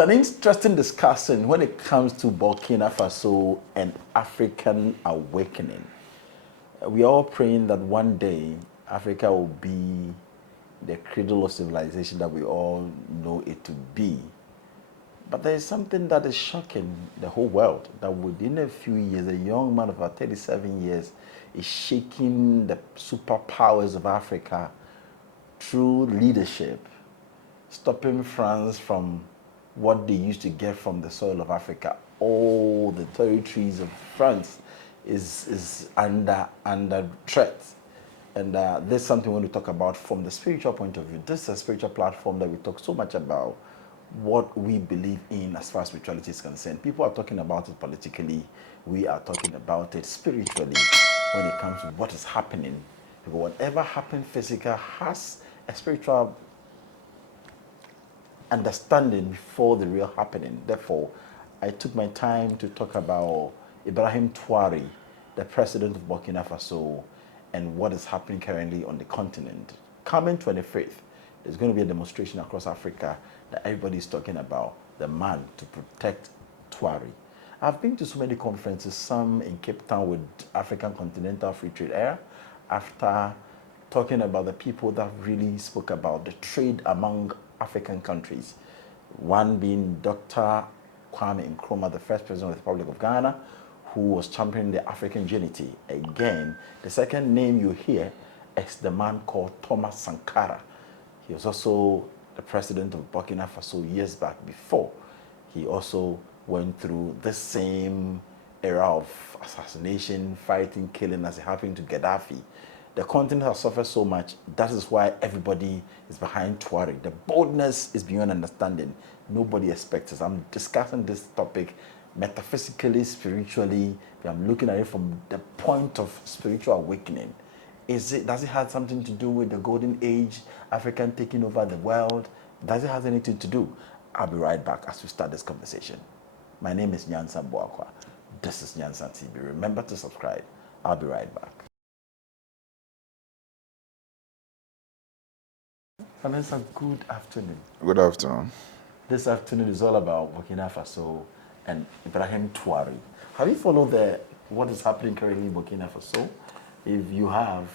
an interesting discussion when it comes to Burkina Faso and African awakening. We are all praying that one day Africa will be the cradle of civilization that we all know it to be. But there is something that is shocking the whole world, that within a few years, a young man of about 37 years is shaking the superpowers of Africa through leadership, stopping France from what they used to get from the soil of Africa. All the territories of France is under threat. And there's something we want to talk about from the spiritual point of view. This is a spiritual platform that we talk so much about what we believe in as far as spirituality is concerned. People are talking about it politically. We are talking about it spiritually when it comes to what is happening. Because whatever happened physical has a spiritual understanding before the real happening. Therefore, I took my time to talk about Ibrahim Traoré, the president of Burkina Faso, and what is happening currently on the continent. Coming 25th, there's going to be a demonstration across Africa that everybody is talking about, the man to protect Traoré. I've been to so many conferences, some in Cape Town with African Continental Free Trade Area, after talking about the people that really spoke about the trade among African countries. One being Dr. Kwame Nkrumah, the first president of the Republic of Ghana, who was championing the African unity. Again, the second name you hear is the man called Thomas Sankara. He was also the president of Burkina Faso years back before. He also went through the same era of assassination, fighting, killing as it happened to Gaddafi. The continent has suffered so much. That is why everybody is behind Traoré. The boldness is beyond understanding. Nobody expects us. I'm discussing this topic metaphysically, spiritually. I'm looking at it from the point of spiritual awakening. Does it have something to do with the golden age, African taking over the world? Does it have anything to do? I'll be right back as we start this conversation. My name is Nyansa Boakwa. This is Nyansa TV. Remember to subscribe. I'll be right back. Vanessa, good afternoon. Good afternoon. This afternoon is all about Burkina Faso and Ibrahim Traoré. Have you followed what is happening currently in Burkina Faso? If you have,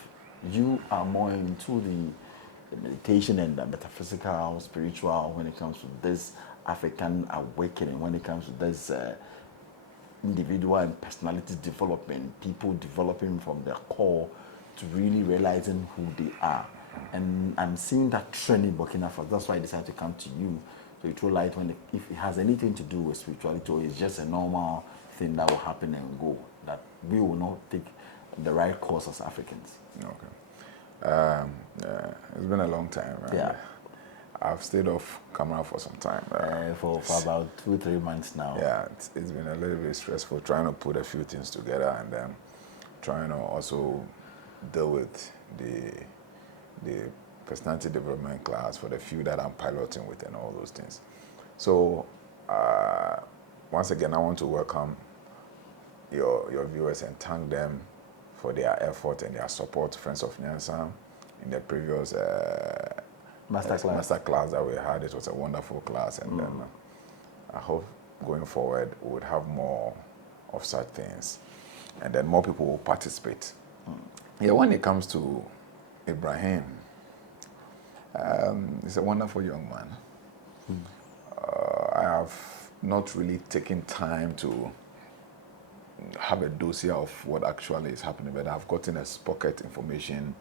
you are more into the meditation and the metaphysical, spiritual, when it comes to this African awakening, when it comes to this individual and personality development, people developing from their core to really realizing who they are. And I'm seeing that trend in Burkina Faso. That's why I decided to come to you to throw light if it has anything to do with spirituality or it's just a normal thing that will happen and go, that we will not take the right course as Africans. Okay. It's been a long time. Right? Yeah. I've stayed off camera for some time. For about 2-3 months now. Yeah, it's been a little bit stressful trying to put a few things together and then trying to also deal with the personality development class for the few that I'm piloting with and all those things. So once again, I want to welcome your viewers and thank them for their effort and their support, Friends of Nyansa, in the previous master class that we had. It was a wonderful class, and then I hope going forward we would have more of such things, and then more people will participate. Yeah, when it comes to Ibrahim, he's a wonderful young man. I have not really taken time to have a dossier of what actually is happening, but I've gotten a pocket information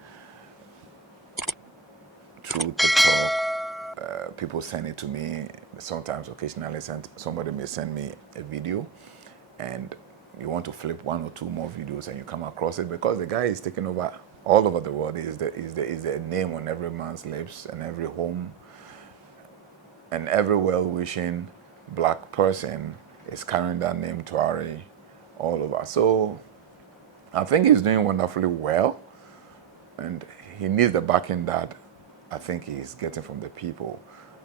through TikTok. People send it to me. Sometimes, occasionally, somebody may send me a video, and you want to flip one or two more videos, and you come across it because the guy is taking over all over the world. Is the name on every man's lips and every home, and every well-wishing black person is carrying that name Traoré all over. So I think he's doing wonderfully well, and he needs the backing that I think he's getting from the people.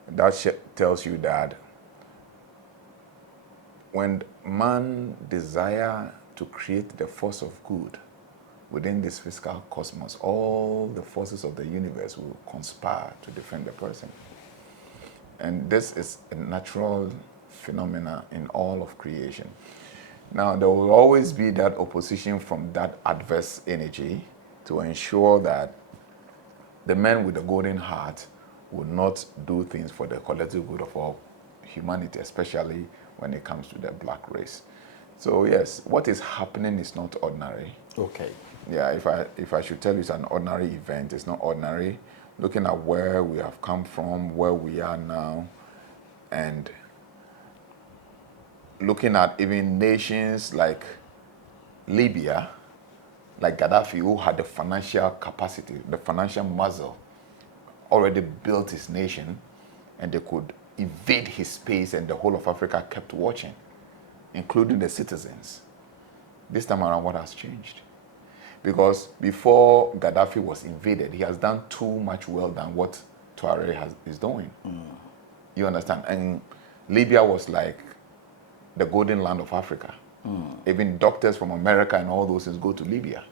That tells you that when man desire to create the force of good within this physical cosmos, all the forces of the universe will conspire to defend the person. And this is a natural phenomena in all of creation. Now, there will always be that opposition from that adverse energy to ensure that the men with the golden heart will not do things for the collective good of all humanity, especially when it comes to the black race. So yes, what is happening is not ordinary. Okay. Yeah, if I should tell you it's an ordinary event, it's not ordinary. Looking at where we have come from, where we are now, and looking at even nations like Libya, like Gaddafi, who had the financial capacity, the financial muscle, already built his nation, and they could invade his space, and the whole of Africa kept watching, including the citizens. This time around, what has changed? Because before Gaddafi was invaded, he has done too much well than what Traoré is doing. You understand? And Libya was like the golden land of Africa. Even doctors from America and all those things go to Libya.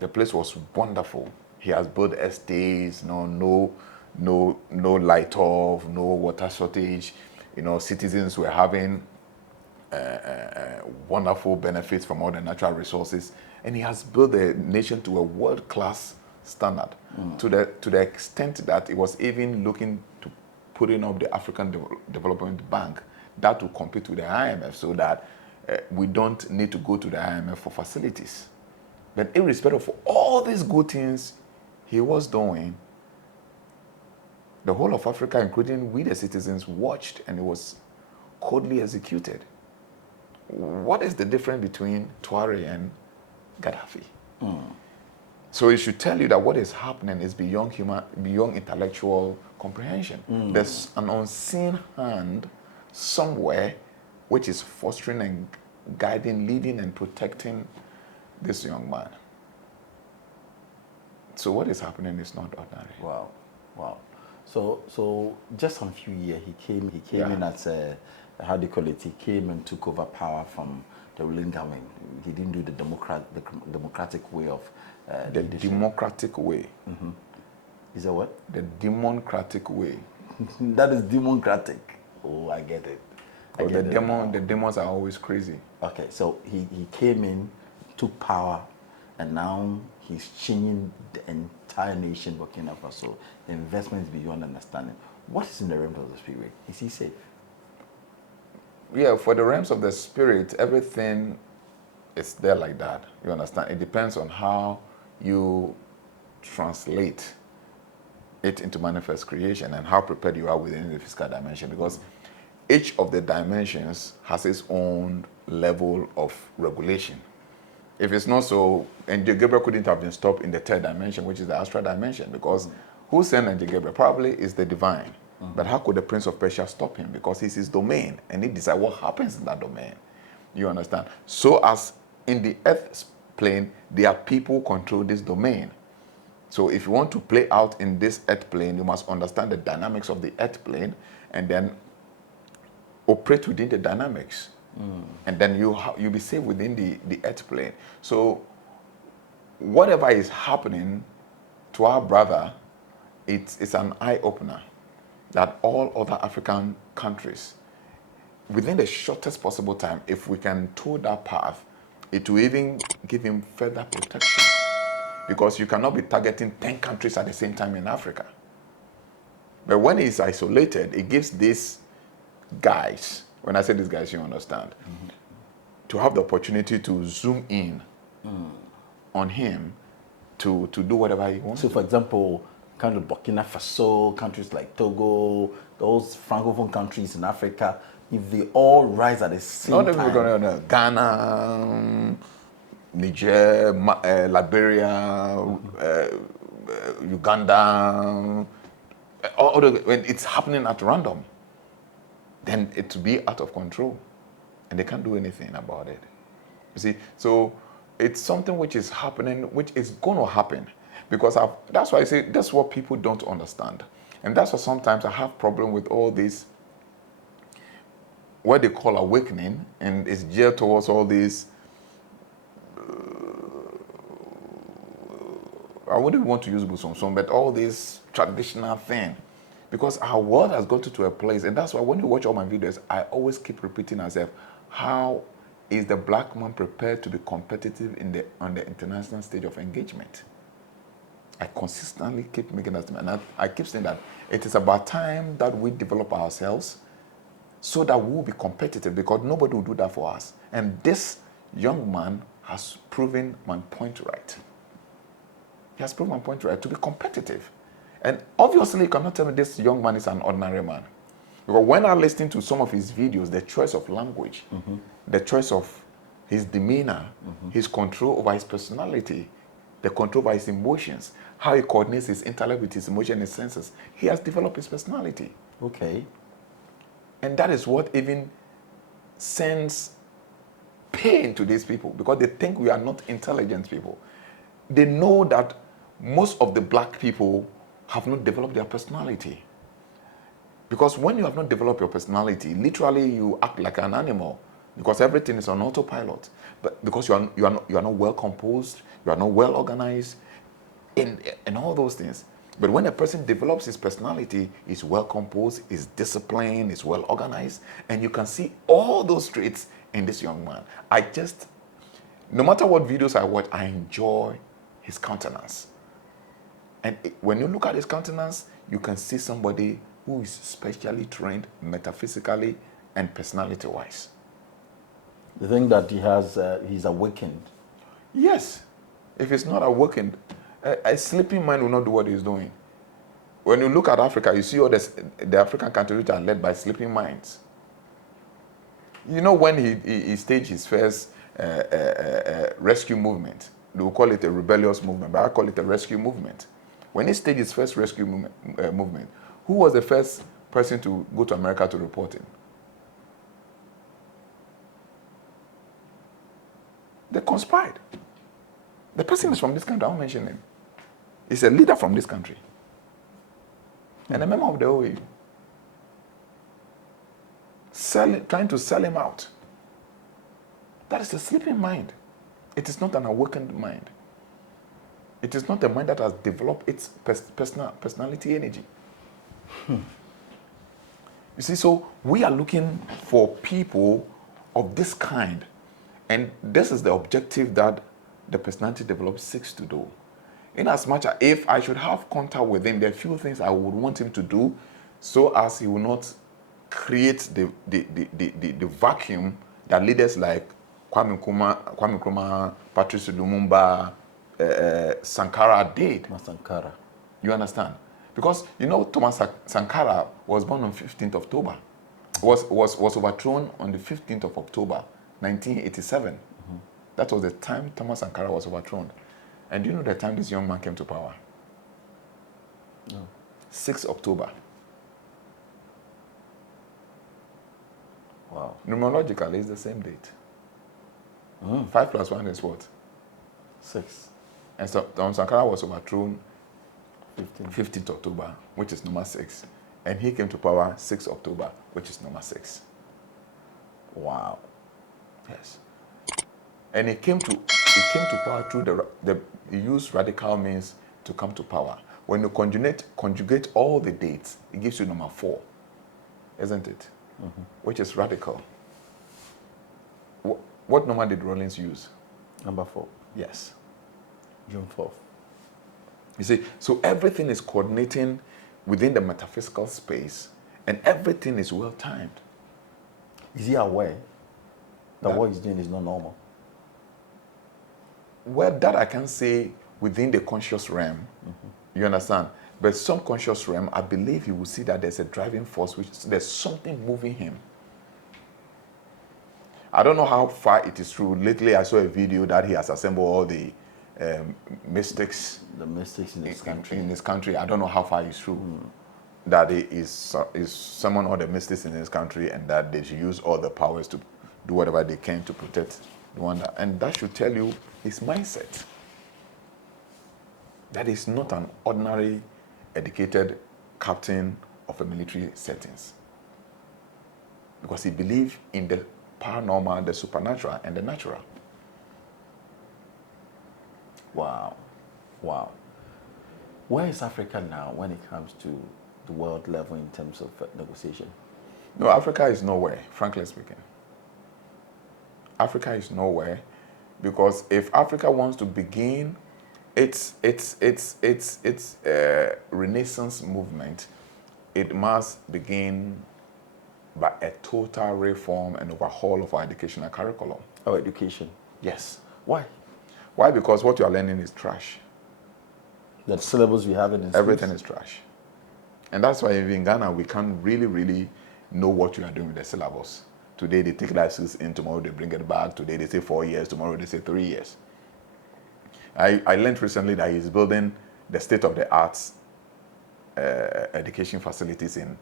The place was wonderful. He has built estates, no light off, no water shortage. Citizens were having wonderful benefits from all the natural resources, and he has built the nation to a world-class standard, to the extent that it was even looking to putting up the African Development Bank that will compete with the IMF, so that we don't need to go to the IMF for facilities. But irrespective of all these good things he was doing, the whole of Africa, including we the citizens, watched, and it was coldly executed. What is the difference between Traoré and Gaddafi? So it should tell you that what is happening is beyond intellectual comprehension. There's an unseen hand somewhere which is fostering and guiding, leading and protecting this young man. So what is happening is not ordinary. Wow, wow. So just some few years he came in as a, how do you call it? He came and took over power from the ruling government. He didn't do the democratic way of the leadership. democratic way. Is that what? The democratic way. That is democratic. Oh, I get it. The demons are always crazy. Okay, so he came in, took power, and now he's changing the entire nation, Burkina Faso. The investment is beyond understanding. What is in the realm of the spirit? Is he safe? Yeah, for the realms of the spirit, everything is there like that. You understand? It depends on how you translate it into manifest creation and how prepared you are within the physical dimension, because each of the dimensions has its own level of regulation. If it's not so, Angel Gabriel couldn't have been stopped in the third dimension, which is the astral dimension, because who sent Angel Gabriel? Probably is the divine. But how could the Prince of Persia stop him? Because it's his domain, and he decides what happens in that domain. You understand? So as in the earth plane, there are people who control this domain. So if you want to play out in this earth plane, you must understand the dynamics of the earth plane, and then operate within the dynamics. And then you'll be safe within the earth plane. So whatever is happening to our brother, it's an eye-opener that all other African countries, within the shortest possible time, if we can toe that path, it will even give him further protection. Because you cannot be targeting 10 countries at the same time in Africa. But when he's isolated, it gives these guys, when I say these guys, you understand, to have the opportunity to zoom in on him to do whatever he wants. So, for example, kind of Burkina Faso, countries like Togo, those francophone countries in Africa, if they all rise at the same time. Not even Ghana, Niger, Liberia, Uganda, when it's happening at random, then it will be out of control, and they can't do anything about it. You see, so it's something which is happening, which is going to happen, because that's why I say that's what people don't understand, and that's why sometimes I have problem with all this, what they call awakening, and it's geared towards all these. I wouldn't want to use Busum, but all this traditional thing, Because our world has gotten to a place, and that's why when you watch all my videos, I always keep repeating myself, how is the black man prepared to be competitive on the international stage of engagement? I consistently keep making that statement. And I keep saying that it is about time that we develop ourselves so that we will be competitive, because nobody will do that for us. And this young man has proven my point right. He has proven my point right, to be competitive. And obviously, you cannot tell me this young man is an ordinary man. Because when I listen to some of his videos, the choice of language, the choice of his demeanor, his control over his personality, the control over his emotions, how he coordinates his intellect with his emotion and his senses, he has developed his personality. Okay. And that is what even sends pain to these people, because they think we are not intelligent people. They know that most of the black people have not developed their personality. Because when you have not developed your personality, literally you act like an animal, because everything is on autopilot. But because you are not well composed, you are not well organized, and all those things. But when a person develops his personality, is well composed, is disciplined, is well organized, and you can see all those traits in this young man. No matter what videos I watch, I enjoy his countenance. And when you look at his countenance, you can see somebody who is specially trained metaphysically and personality-wise. The thing that he's awakened. Yes. If it's not awakened, a sleeping mind will not do what he's doing. When you look at Africa, you see all the African countries which are led by sleeping minds. You know, when he staged his first rescue movement, they will call it a rebellious movement, but I call it a rescue movement. When he staged his first rescue movement, who was the first person to go to America to report him? They conspired. The person is from this country, I won't mention him. He's a leader from this country. And a member of the OAU. Trying to sell him out. That is a sleeping mind. It is not an awakened mind. It is not a mind that has developed its personality energy. You see, so we are looking for people of this kind. And this is the objective that the personality development seeks to do. In as much as if I should have contact with him, there are few things I would want him to do so as he will not create the vacuum that leaders like Kwame Nkrumah, Patrice Lumumba, Sankara did. Sankara. You understand? Because you know Thomas Sankara was born on 15th October. Was overthrown on the 15th of October, 1987. That was the time Thomas Sankara was overthrown. And do you know the time this young man came to power? No. 6 October. Wow. Numerologically, it's the same date. 5 plus 1 is what? 6. And so Thomas Sankara was overthrown 15. 15th October, which is number 6. And he came to power 6 October, which is number 6. Wow. Yes. And he came to power through he used radical means to come to power. When you conjugate all the dates, it gives you number 4, isn't it? Which is radical. What number did Rollins use? Number 4. Yes. June 4th. You see, so everything is coordinating within the metaphysical space, and everything is well timed. Is he aware that what he's doing is not normal? Well, that I can say within the conscious realm. You understand? But subconscious realm, I believe he will see that there's a driving force, there's something moving him. I don't know how far it is true. Lately, I saw a video that he has assembled all the mystics. The mystics in this country. In this country, I don't know how far it's true. That he is summon all the mystics in this country, and that they should use all the powers to do whatever they can to protect the one. And that should tell you his mindset. That is not an ordinary, educated captain of a military settings. Because he believes in the paranormal, the supernatural, and the natural. Wow. Wow. Where is Africa now when it comes to the world level in terms of negotiation? No, Africa is nowhere, frankly speaking. Africa is nowhere, because if Africa wants to begin its Renaissance movement, it must begin by a total reform and overhaul of our educational curriculum. Our education. Yes. Why? Why? Because what you are learning is trash. The syllabus we have in schools? Everything is trash. And that's why in Ghana, we can't really know what you are doing with the syllabus. Today, they take life skills in, tomorrow they bring it back. Today, they say 4 years, tomorrow they say 3 years. I learned recently that he's building the state-of-the-art education facilities in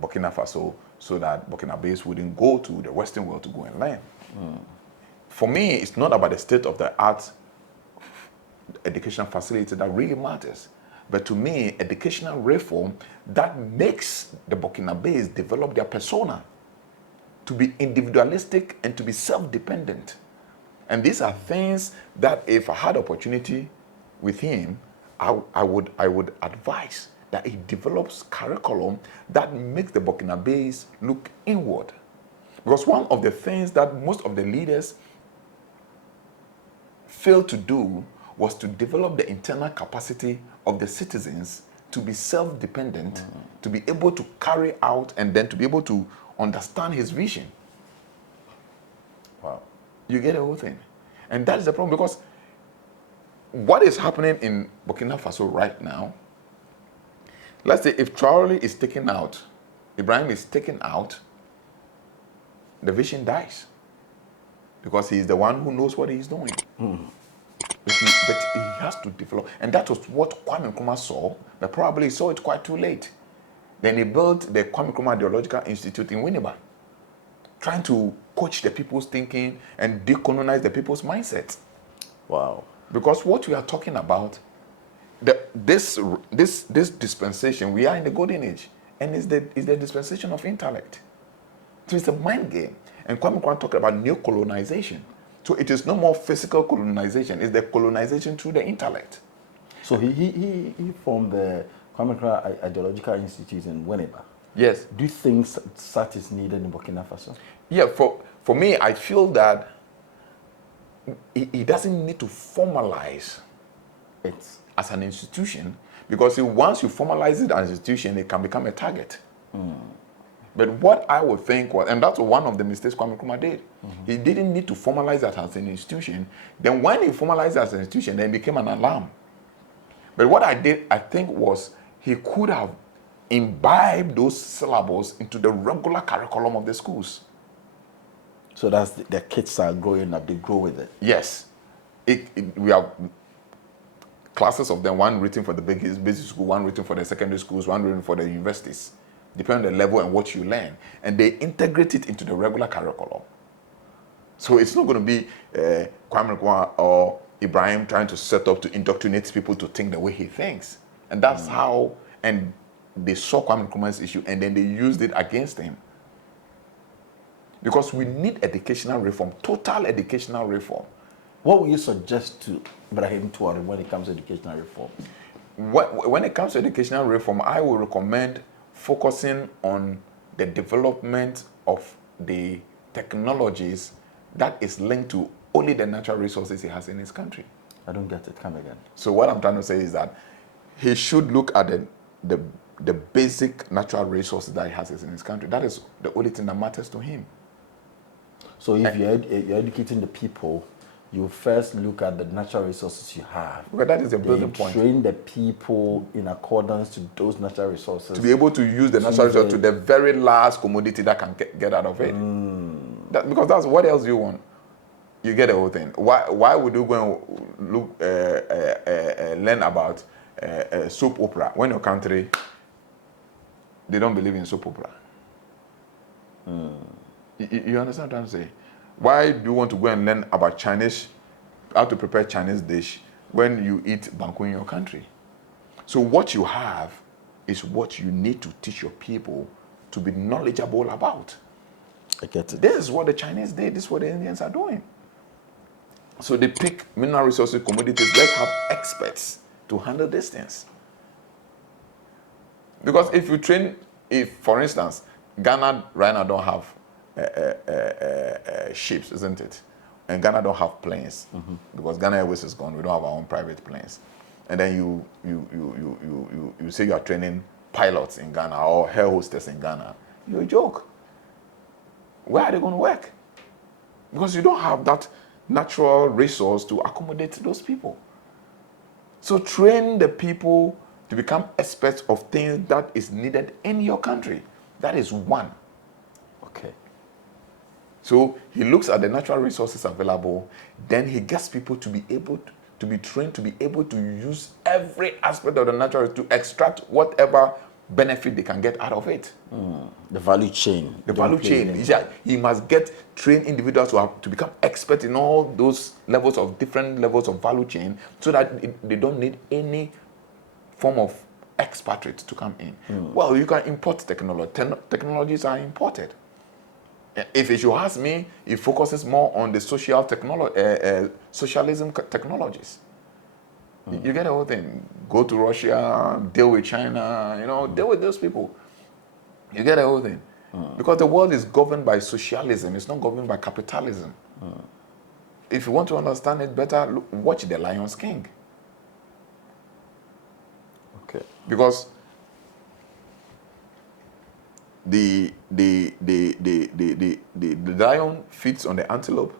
Burkina Faso, so that Burkinabés wouldn't go to the Western world to go and learn. For me, it's not about the state-of-the-art education facility that really matters. But to me, educational reform that makes the Burkinabés develop their persona, to be individualistic and to be self-dependent. And these are things that if I had opportunity with him, I would advise that he develops curriculum that makes the Burkinabés look inward. Because one of the things that most of the leaders failed to do was to develop the internal capacity of the citizens to be self-dependent, to be able to carry out and then to be able to understand his vision. Wow. You get the whole thing. And that is the problem, because what is happening in Burkina Faso right now, let's say if Traoré is taken out, Ibrahim is taken out, the vision dies. Because he is the one who knows what he is doing. But he has to develop. And that was what Kwame Nkrumah saw, but probably he saw it quite too late. Then he built the Kwame Nkrumah Ideological Institute in Winneba, trying to coach the people's thinking and decolonize the people's mindset. Wow. Because what we are talking about, this dispensation, we are in the golden age, and it's the dispensation of intellect. So it's a mind game. And Kwame Nkrumah talked about neo-colonization. So it is no more physical colonization, it's the colonization through the intellect. So he formed the Kwame Nkrumah Ideological Institute in Winneba. Yes. Do you think such is needed in Burkina Faso? Yeah, for me, I feel that he doesn't need to formalize it as an institution, because once you formalize it as an institution, it can become a target. But what I would think was, and that's one of the mistakes Kwame Nkrumah did, he didn't need to formalize that as an institution. Then when he formalized it as an institution, then it became an alarm. But what I think was, he could have imbibed those syllables into the regular curriculum of the schools. So that's the kids are growing up, they grow with it. Yes. We have classes of them, one written for the basic school, one written for the secondary schools, one written for the universities, depending on the level and what you learn. And they integrate it into the regular curriculum. So it's not going to be Kwame Nkrumah or Ibrahim trying to set up to indoctrinate people to think the way he thinks. And that's how, and they saw Kwame Nkrumah's issue and then they used it against him. Because we need educational reform, total educational reform. What would you suggest to Ibrahim Traoré when it comes to educational reform? When it comes to educational reform, I would recommend focusing on the development of the technologies that is linked to only the natural resources he has in his country. I don't get it. Come again. So what I'm trying to say is that he should look at the basic natural resources that he has in his country. That is the only thing that matters to him. So if you're educating the people, you first look at the natural resources you have. But that is the building point. Train the people in accordance to those natural resources. To be able to use the natural resource to the very last commodity that can get out of it. Because that's what else you want. You get the whole thing. Why would you go and look learn about soap opera when your country, they don't believe in soap opera? You understand what I'm trying to say? Why do you want to go and learn about Chinese, how to prepare Chinese dish when you eat banku in your country? So what you have is what you need to teach your people to be knowledgeable about. I get it. This is what the Chinese did. This is what the Indians are doing. So they pick mineral resources, commodities. Let's have experts to handle these things. Because if you train, if for instance, Ghana right now don't have ships, isn't it? And Ghana don't have planes because Ghana Airways is gone. We don't have our own private planes. And then you say you are training pilots in Ghana or air hostess in Ghana. You joke. Where are they going to work? Because you don't have that natural resource to accommodate those people. So train the people to become experts of things that is needed in your country. That is one. Okay. So he looks at the natural resources available, then he gets people to be able to be trained to be able to use every aspect of the natural to extract whatever benefit they can get out of it. The value chain. The value chain. Yeah, he must get trained individuals to become expert in all those levels of different levels of value chain so that they don't need any form of expatriate to come in. Well, you can import technology. Technologies are imported. If you ask me, it focuses more on the social socialism technologies. You get the whole thing. Go to Russia, deal with China, deal with those people. You get the whole thing. Because the world is governed by socialism. It's not governed by capitalism. If you want to understand it better, watch The Lion's King. Okay. Because the lion feeds on the antelope.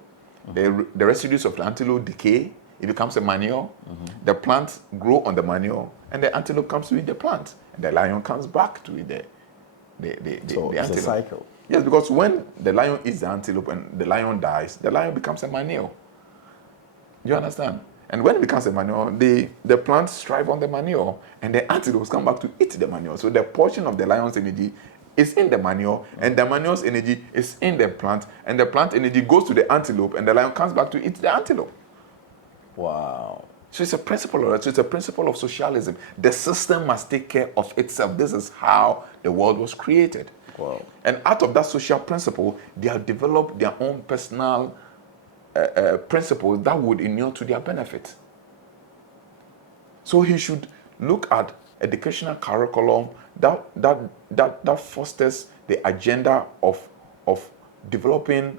The residues of the antelope decay. It becomes a manure. The plants grow on the manure, and the antelope comes to eat the plant. And the lion comes back to eat the So it's antelope. a cycle. Yes, because when the lion eats the antelope and the lion dies, the lion becomes a manure. You understand? And when it becomes a manure, the plants thrive on the manure, and the antelopes come back to eat the manure. So the portion of the lion's energy is in the manure, and the manure's energy is in the plant, and the plant energy goes to the antelope, and the lion comes back to eat the antelope. Wow. So it's a principle, it's a principle of socialism. The system must take care of itself. This is how the world was created. Wow. And out of that social principle, they have developed their own personal principles that would inure to their benefit. So he should look at educational curriculum that fosters the agenda of developing,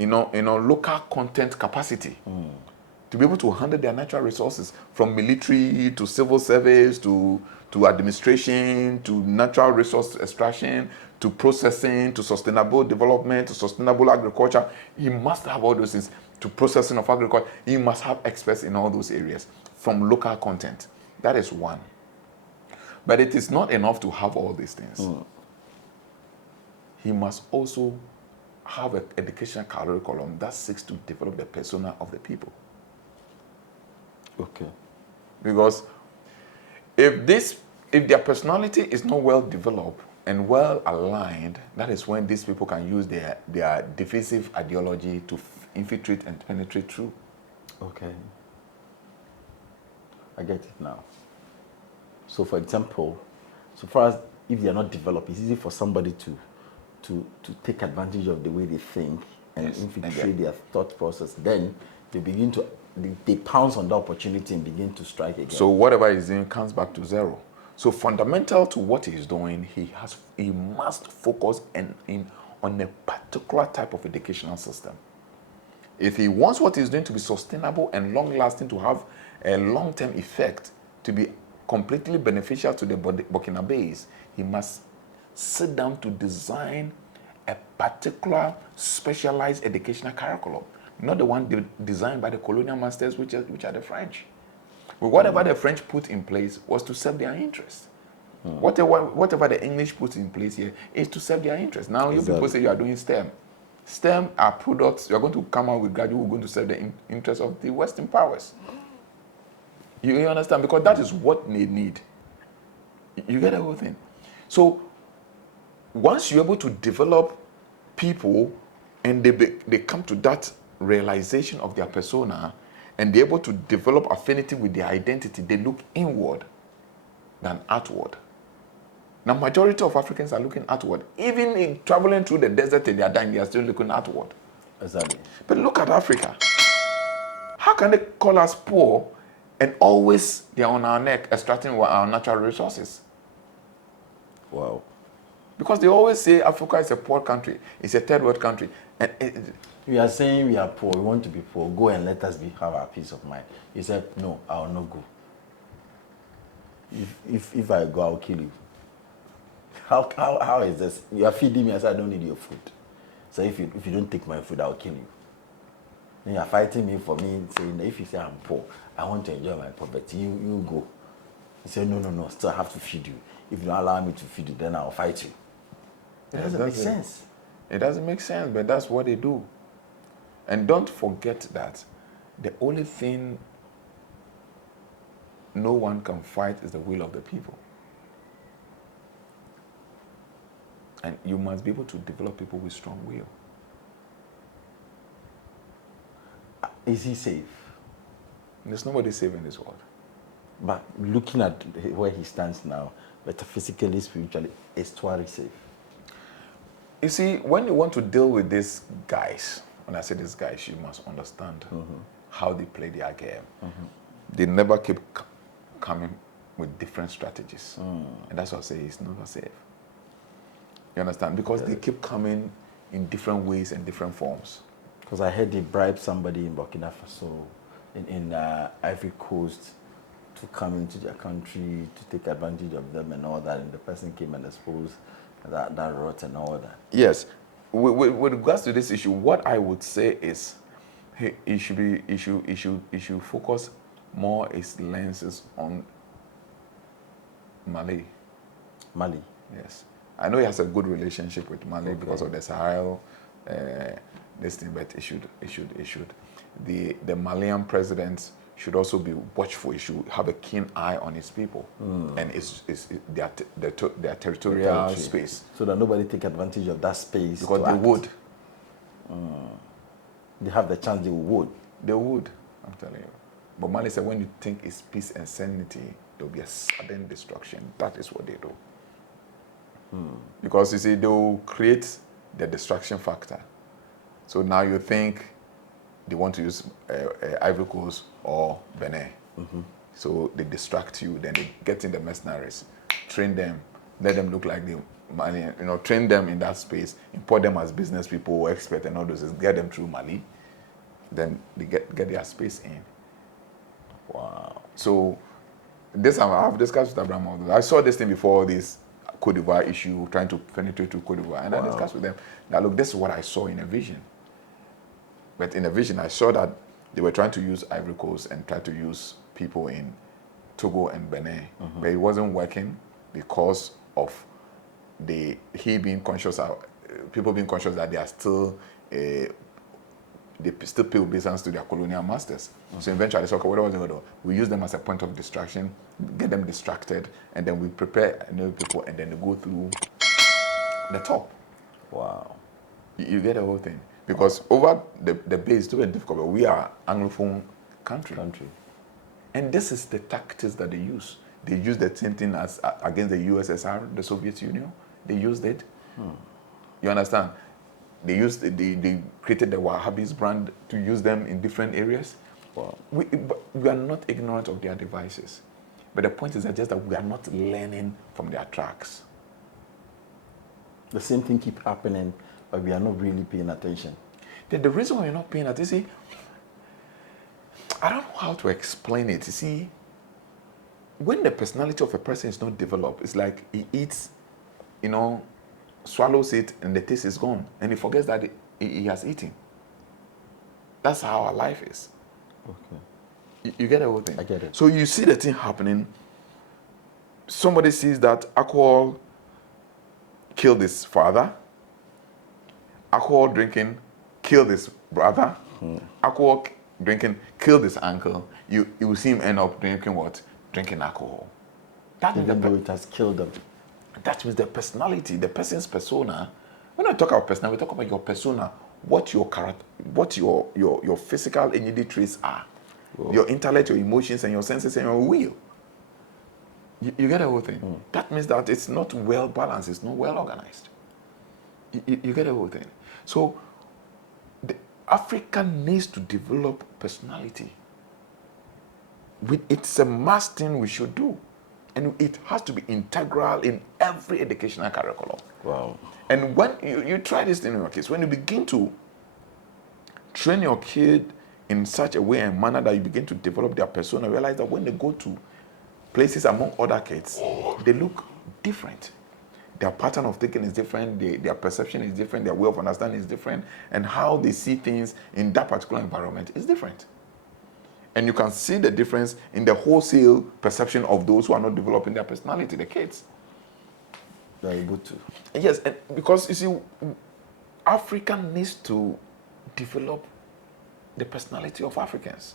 local content capacity. To be able to handle their natural resources, from military to civil service to administration to natural resource extraction to processing to sustainable development to sustainable agriculture. He must have all those things. To processing of agriculture, he must have experts in all those areas from local content. That is one. But it is not enough to have all these things. He must also have an educational curriculum that seeks to develop the persona of the people. Okay. Because if their personality is not well developed and well aligned, that is when these people can use their divisive ideology to infiltrate and penetrate through. Okay. I get it now. So for example, so far as if they are not developed, it's easy for somebody to take advantage of the way they think and infiltrate their thought process. Then they pounce on the opportunity and begin to strike again. So whatever he's doing comes back to zero. So fundamental to what he's doing, he must focus on a particular type of educational system. If he wants what he's doing to be sustainable and long-lasting, to have a long-term effect, to be completely beneficial to the Burkinabés, he must sit down to design a particular specialized educational curriculum. Not the one designed by the colonial masters, which are the French. Well, whatever the French put in place was to serve their interests. Whatever the English put in place here is to serve their interests. Now, you people say you are doing STEM. STEM are products. You are going to come out with graduates who are going to serve the interests of the Western powers. You understand? Because that is what they need. You get the whole thing. So, once you're able to develop people and they come to that realization of their persona and they're able to develop affinity with their identity, they look inward than outward. Now, majority of Africans are looking outward. Even in traveling through the desert and they are dying, they are still looking outward. Exactly. But look at Africa. How can they call us poor and always they're on our neck extracting our natural resources? Wow. Because they always say Africa is a poor country. It's a third world country. And We are saying we are poor. We want to be poor. Go and let us have our peace of mind. He said, no, I will not go. If I go, I'll kill you. How is this? You are feeding me. I said, I don't need your food. So if you don't take my food, I'll kill you. Then you are fighting me for me, saying that if you say I'm poor, I want to enjoy my poverty, you go. He said, no, still I have to feed you. If you don't allow me to feed you, then I'll fight you. It doesn't make sense. It doesn't make sense, but that's what they do. And don't forget that the only thing no one can fight is the will of the people. And you must be able to develop people with strong will. Is he safe? There's nobody safe in this world. But looking at where he stands now, metaphysically, spiritually, is Traoré safe? You see, when you want to deal with these guys, when I say these guys, you must understand how they play their game. They never keep coming with different strategies. And that's what I say, it's never safe. You understand? Because they keep coming in different ways and different forms. Because I heard they bribed somebody in Burkina Faso, in Ivory Coast, to come into their country, to take advantage of them and all that, and the person came and exposed that rot and all that. Yes. With regards to this issue, what I would say is, he should focus more his lenses on Mali. Mali? Yes. I know he has a good relationship with Mali because of the Sahel, this thing, but it should. The Malian president should also be watchful. He should have a keen eye on his people and their territorial space. So that nobody take advantage of that space. Because they would. They have the chance, they would. They would, I'm telling you. But Mali said when you think it's peace and sanity, there will be a sudden destruction. That is what they do. Because you see, they will create the distraction factor. So now you think they want to use Ivory Coast or Benin. So they distract you, then they get in the mercenaries, train them, let them look like the Mali, train them in that space, import them as business people, experts and all those, get them through Mali, then they get their space in. Wow. So this I've discussed with Abraham. I saw this thing before this Côte d'Ivoire issue, trying to penetrate to Côte d'Ivoire, and I discussed with them. Now look, this is what I saw in a vision. But in a vision, I saw that they were trying to use Ivory Coast and try to use people in Togo and Benin, but it wasn't working because of he being conscious, people being conscious that they are still, they still pay obeisance to their colonial masters. So eventually, I said, okay, what was going to do? We use them as a point of distraction, get them distracted, and then we prepare new people, and then they go through the top. Wow. You get the whole thing. Because over the base, it's very difficult, but we are Anglophone country. And this is the tactics that they use. They use the same thing as against the USSR, the Soviet Union. They used it. You understand? They created the Wahhabis brand to use them in different areas. Wow. We are not ignorant of their devices. But the point is that just that we are not learning from their tracks. The same thing keep happening, but we are not really paying attention. The reason why we're not paying attention, see, I don't know how to explain it. You see, when the personality of a person is not developed, it's like he eats, swallows it, and the taste is gone, and he forgets that he has eaten. That's how our life is. Okay. You get the whole thing? I get it. So you see the thing happening. Somebody sees that alcohol killed his father. Alcohol drinking killed his brother. Alcohol drinking killed his uncle. You will see him end up drinking what? Drinking alcohol. Even though it has killed them. That means the personality, the person's persona. When I talk about personality, we talk about your persona, what your character, what your physical and energy traits are. Whoa. Your intellect, your emotions, and your senses, and your will. You get the whole thing. That means that it's not well balanced, it's not well organized. You get the whole thing. So, the Africa needs to develop personality. It's a must thing we should do. And it has to be integral in every educational curriculum. Wow. And when you try this thing in your kids, when you begin to train your kid in such a way and manner that you begin to develop their persona, realize that when they go to places among other kids, they look different. Their pattern of thinking is different, their perception is different, their way of understanding is different, and how they see things in that particular environment is different. And you can see the difference in the wholesale perception of those who are not developing their personality, the kids. They're able to. Yes, and because you see, Africa needs to develop the personality of Africans.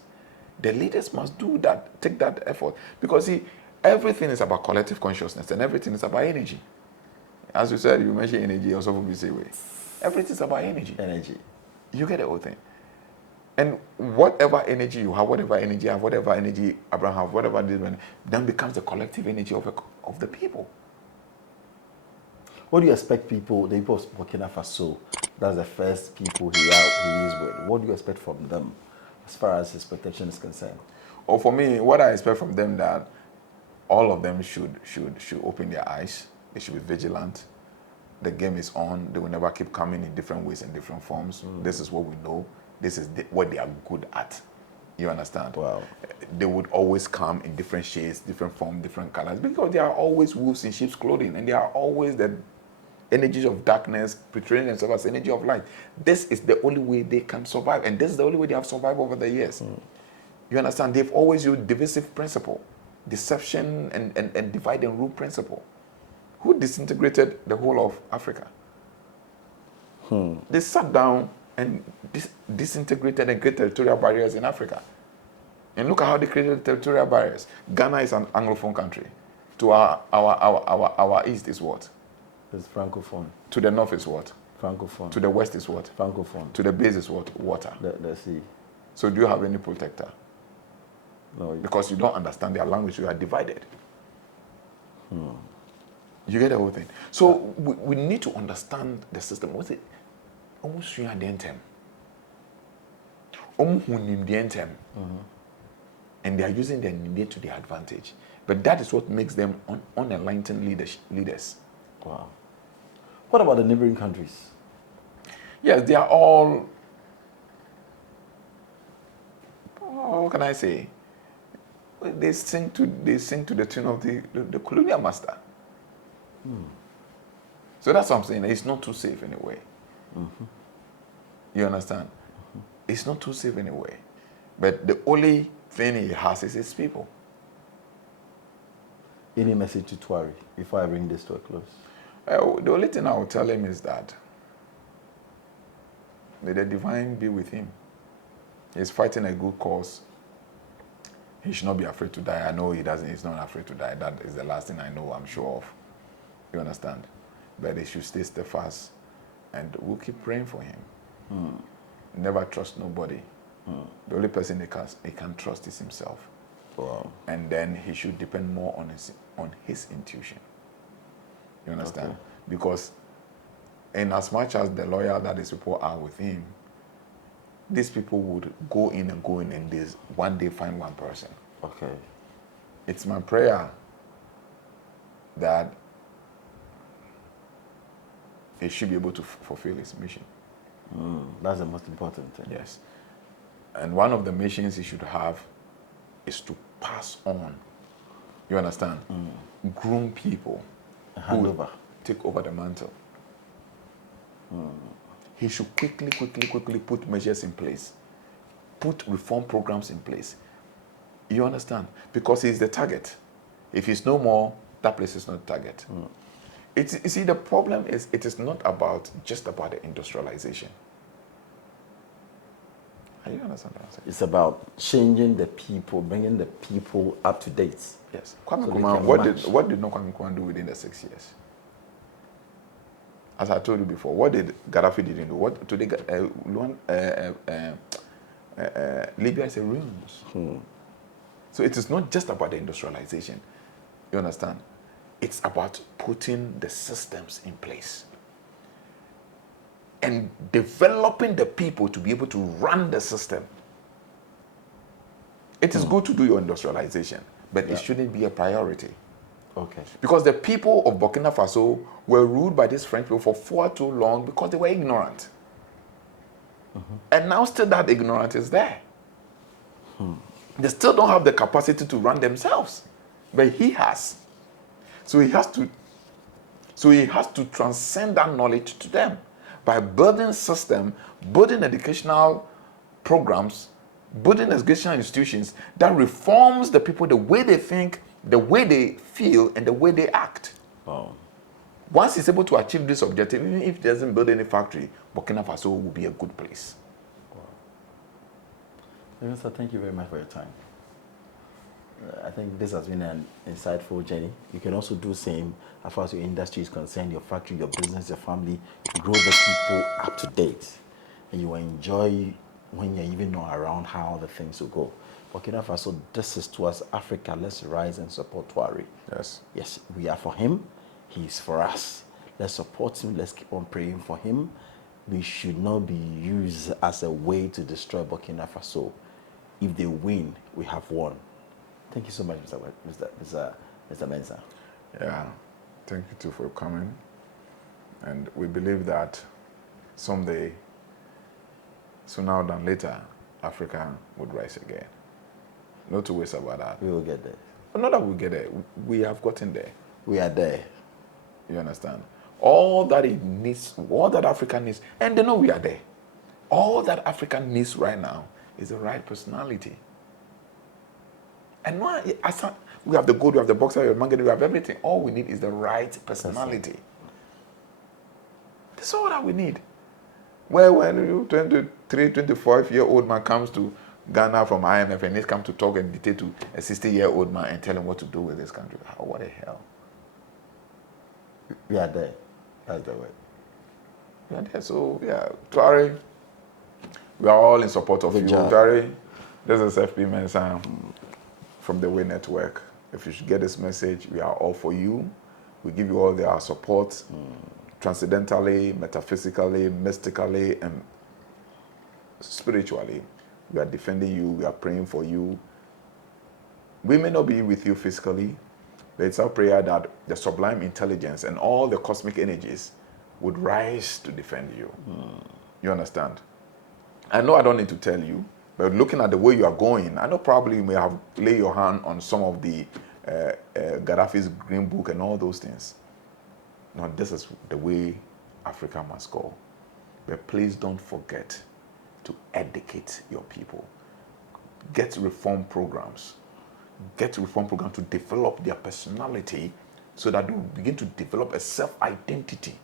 The leaders must do that, take that effort. Because see, everything is about collective consciousness and everything is about energy. As you said, you mentioned energy, also will be say way. Everything is about energy. Energy. You get the whole thing. And whatever energy you have, whatever energy you have, whatever energy Abraham have, whatever this one, then becomes the collective energy of the people. What do you expect people, the people of Burkina Faso, that's the first people he is with, what do you expect from them as far as his protection is concerned? Or for me, what I expect from them that all of them should open their eyes. They should be vigilant. The game is on. They will never keep coming in different ways and different forms. This is what we know. This is what they are good at. You understand? Wow. They would always come in different shades, different forms, different colors, because they are always wolves in sheep's clothing, and they are always the energies of darkness portraying themselves as energy of light. This is the only way they can survive, and this is the only way they have survived over the years. You understand? They've always used divisive principle, deception and divide and rule principle. Who disintegrated the whole of Africa? They sat down and disintegrated and created territorial barriers in Africa. And look at how they created territorial barriers. Ghana is an Anglophone country. To our east is what? It's Francophone. To the north is what? Francophone. To the west is what? Francophone. To the base is what? Water. The sea. So do you have any protector? No. Because you don't understand their language, you are divided. You get the whole thing. So we need to understand the system. What's it? Almost the entem. And they are using their need to their advantage. But that is what makes them unenlightened leaders. Wow. What about the neighboring countries? Yes, they are all, how can I say? They sing to the tune of the colonial master. So that's what I'm saying. It's not too safe anyway. You understand? It's not too safe anyway. But the only thing he has is his people. Any message to Traoré before I bring this to a close? The only thing I will tell him is that may the divine be with him. He's fighting a good cause. He should not be afraid to die. I know he doesn't. He's not afraid to die. That is the last thing I know, I'm sure of. You understand? But he should stay steadfast, and we'll keep praying for him. Never trust nobody. The only person he can trust is himself. Wow. And then he should depend more on his intuition. You understand? Okay. Because in as much as the loyal that these people are with him, these people would go in and this one day find one person. Okay. It's my prayer that he should be able to fulfill his mission. That's the most important thing. Yes. And one of the missions he should have is to pass on. You understand? Groom people. Hand over. Take over the mantle. He should quickly put measures in place. Put reform programs in place. You understand? Because he's the target. If he's no more, that place is not the target. You see, the problem is it is not just about the industrialization. You understand what I'm saying? It's about changing the people, bringing the people up to date. Yes. Kwame Nkrumah, what did Kwame Nkrumah do within the 6 years? As I told you before, what did Gaddafi didn't do? What today? Libya is a ruins. So it is not just about the industrialization. You understand? It's about putting the systems in place and developing the people to be able to run the system. It is good to do your industrialization, but it shouldn't be a priority. Okay. Because the people of Burkina Faso were ruled by these French people for far too long because they were ignorant. And now still that ignorance is there. They still don't have the capacity to run themselves. But he has. So he has to transcend that knowledge to them by building system, building educational programs, building educational institutions that reforms the people, the way they think, the way they feel, and the way they act. Wow. Once he's able to achieve this objective, even if he doesn't build any factory, Burkina Faso will be a good place. Mr. Thank you very much for your time. I think this has been an insightful journey. You can also do the same as far as your industry is concerned, your factory, your business, your family, to grow the people up to date. And you will enjoy when you're even not around how the things will go. Burkina Faso, this is towards Africa. Let's rise and support Traoré. Yes. Yes, we are for him. He's for us. Let's support him. Let's keep on praying for him. We should not be used as a way to destroy Burkina Faso. If they win, we have won. Thank you so much, Mr. Mensah. Yeah, thank you too for coming. And we believe that someday, sooner than later, Africa would rise again. No two ways about that. We will get there. But not that we get there, we have gotten there. We are there. You understand? All that it needs, all that Africa needs, and they know we are there. All that Africa needs right now is the right personality. And we have the gold, we have the boxer, we have the manganese, we have everything. All we need is the right personality. That's all that we need. Well, when you 23, 24-year-old man comes to Ghana from IMF and he's come to talk and dictate to a 60-year-old man and tell him what to do with this country, what the hell? We are there. That's the word. We are there. So, yeah, Traoré, we are all in support of you. Traoré, this is F.P MENSAH from the Way Network. If you should get this message, we are all for you. We give you all our support, transcendentally, metaphysically, mystically, and spiritually. We are defending you. We are praying for you. We may not be with you physically, but it's our prayer that the sublime intelligence and all the cosmic energies would rise to defend you. You understand? I know I don't need to tell you, but looking at the way you are going, I know probably you may have laid your hand on some of the Gaddafi's Green Book and all those things. Now, this is the way Africa must go. But please don't forget to educate your people. Get reform programs. Get reform programs to develop their personality so that they will begin to develop a self-identity.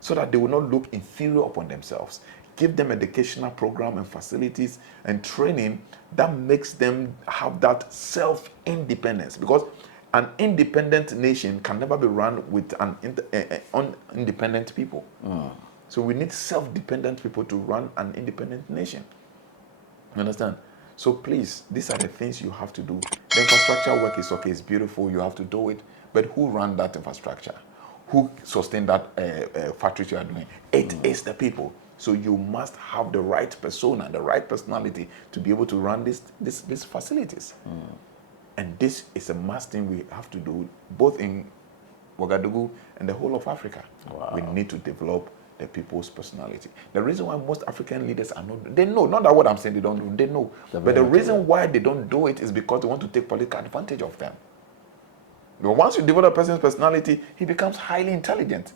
So that they will not look inferior upon themselves. Give them educational program and facilities and training that makes them have that self-independence. Because an independent nation can never be run with an independent people. So we need self-dependent people to run an independent nation. You understand? So please, these are the things you have to do. The infrastructure work is okay, it's beautiful, you have to do it. But who run that infrastructure? Who sustain that factory you are doing? It is the people. So you must have the right persona, the right personality to be able to run these facilities. And this is a must thing we have to do, both in Ouagadougou and the whole of Africa. Wow. We need to develop the people's personality. The reason why most African leaders are not, they know, not that what I'm saying they don't do, they know. But the reason why they don't do it is because they want to take political advantage of them. But once you develop a person's personality, he becomes highly intelligent.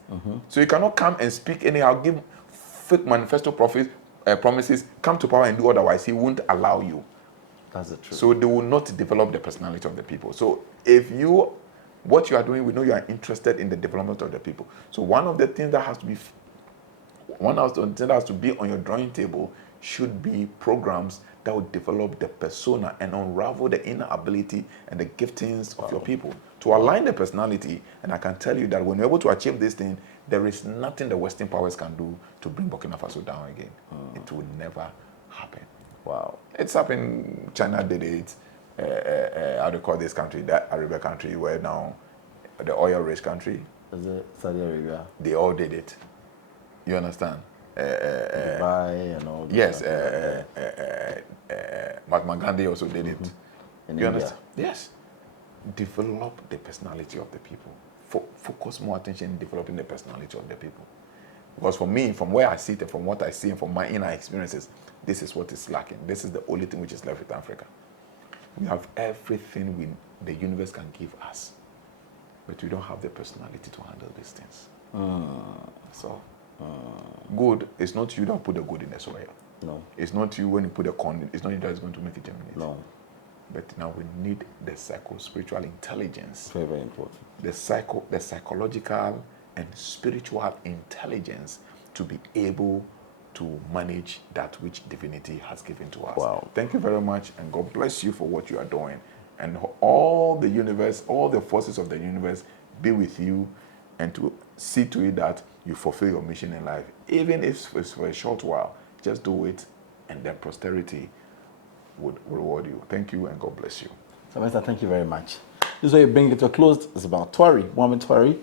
So you cannot come and speak anyhow, give fake manifesto promises, come to power and do otherwise. He won't allow you. That's the truth. So they will not develop the personality of the people. So what you are doing, we know you are interested in the development of the people. So one of the things that has to be on your drawing table should be programs that will develop the persona and unravel the inner ability and the giftings of your people to align the personality. And I can tell you that when you're able to achieve this thing, there is nothing the Western powers can do to bring Burkina Faso down again. It will never happen. Wow. It's happened. China did it. How do you call this country? That Arabia country where now the oil-rich country. Is it Saudi Arabia? They all did it. You understand? Dubai and all. Yes. Mahatma Gandhi also did it. In you India. understand? Yes. develop the personality of the people. Focus more attention in developing the personality of the people. Because for me, from where I sit and from what I see and from my inner experiences, this is what is lacking. This is the only thing which is left with Africa. We have everything the universe can give us, but we don't have the personality to handle these things. So, good, it's not you that put the good in the soil. No. It's not you when you put the corn, it's not you that is going to make it germinate. No. But now we need the psycho-spiritual intelligence. Very, very important. The psychological and spiritual intelligence to be able to manage that which divinity has given to us. Wow. Thank you very much, and God bless you for what you are doing. And all the universe, all the forces of the universe be with you, and to see to it that you fulfill your mission in life. Even if it's for a short while, just do it, and then posterity would reward you. Thank you, and God bless you. So, Mr. Thank you very much. This is where you bring it to a close. It's about Traoré, Mohamed Traoré.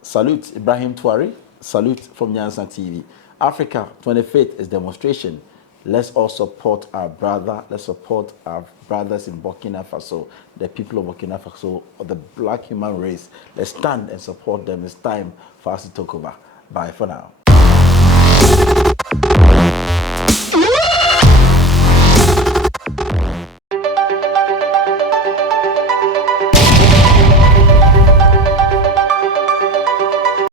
Salute, Ibrahim Traoré. Salute from Nyansa TV. Africa 25th is demonstration. Let's all support our brother. Let's support our brothers in Burkina Faso, the people of Burkina Faso, or the black human race. Let's stand and support them. It's time for us to talk over. Bye for now.